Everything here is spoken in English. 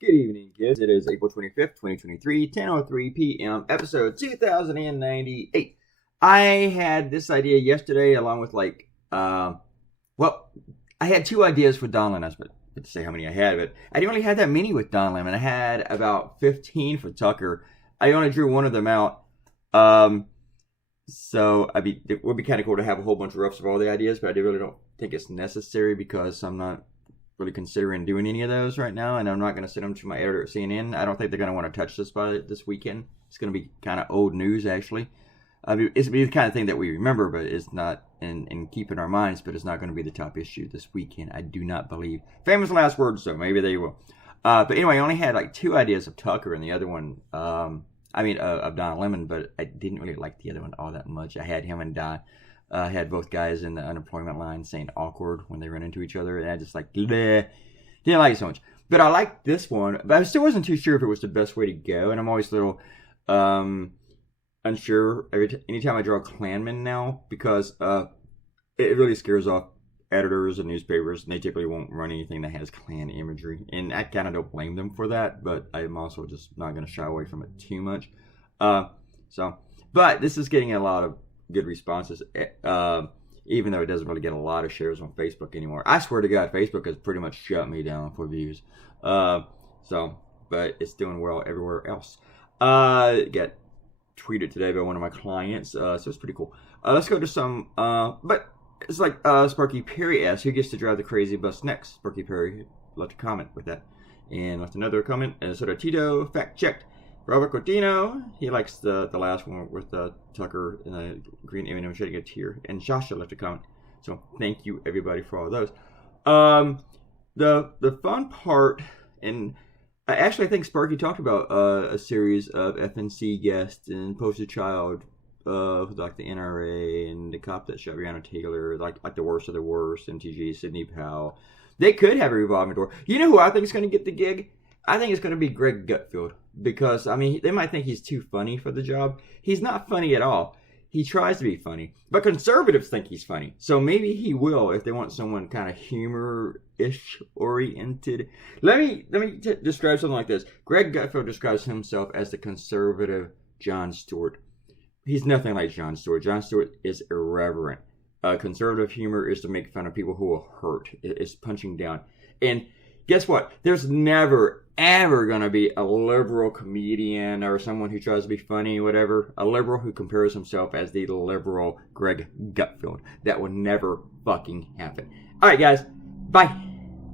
Good evening, kids. It is April 25th, 2023, 10:03 p.m., episode 2098. I had this idea yesterday along with I had two ideas for Don Lemon. I was about to say how many I had, but I didn't really have that many with Don Lemon. I had about 15 for Tucker. I only drew one of them out. It would be kind of cool to have a whole bunch of roughs of all the ideas, but I really don't think it's necessary because I'm not really considering doing any of those right now, and I'm not going to send them to my editor at CNN. I don't think they're going to want to touch this by this weekend. It's going to be kind of old news, actually. It's the kind of thing that we remember, but it's not in keep in our minds, but it's not going to be the top issue this weekend, I do not believe. Famous last words, so maybe they will. But anyway, I only had two ideas of Tucker, and the other one, of Don Lemon, but I didn't really like the other one all that much. I had him and Don. Had both guys in the unemployment line saying awkward when they run into each other, and I just didn't like it so much. But I liked this one, but I still wasn't too sure if it was the best way to go, and I'm always a little unsure anytime I draw a Klanman now, because it really scares off editors and newspapers, and they typically won't run anything that has Klan imagery, and I kind of don't blame them for that, but I'm also just not going to shy away from it too much. But this is getting a lot of good responses, even though it doesn't really get a lot of shares on Facebook anymore. I swear to God, Facebook has pretty much shut me down for views. But it's doing well everywhere else. Got tweeted today by one of my clients, so it's pretty cool. Let's go to some, but it's Sparky Perry asks, who gets to drive the crazy bus next? Sparky Perry left a comment with that. And left another comment, and sort of Tito, fact checked. Robert Cordino, he likes the last one with Tucker and the green M&M shedding a tear. And Shasha left a comment. So thank you everybody for all those. The fun part, and I think Sparky talked about a series of FNC guests and Poster Child, like the NRA and the cop that shot Breonna Taylor, like the worst of the worst, MTG, Sidney Powell. They could have a revolving door. You know who I think is going to get the gig? I think it's going to be Greg Gutfeld, because, they might think he's too funny for the job. He's not funny at all. He tries to be funny, but conservatives think he's funny. So maybe he will if they want someone kind of humor-ish oriented. Let me describe something like this. Greg Gutfeld describes himself as the conservative Jon Stewart. He's nothing like Jon Stewart. Jon Stewart is irreverent. Conservative humor is to make fun of people who will hurt. It's punching down. And guess what? There's never, ever going to be a liberal comedian or someone who tries to be funny, whatever. A liberal who compares himself as the liberal Greg Gutfeld. That will never fucking happen. All right, guys. Bye.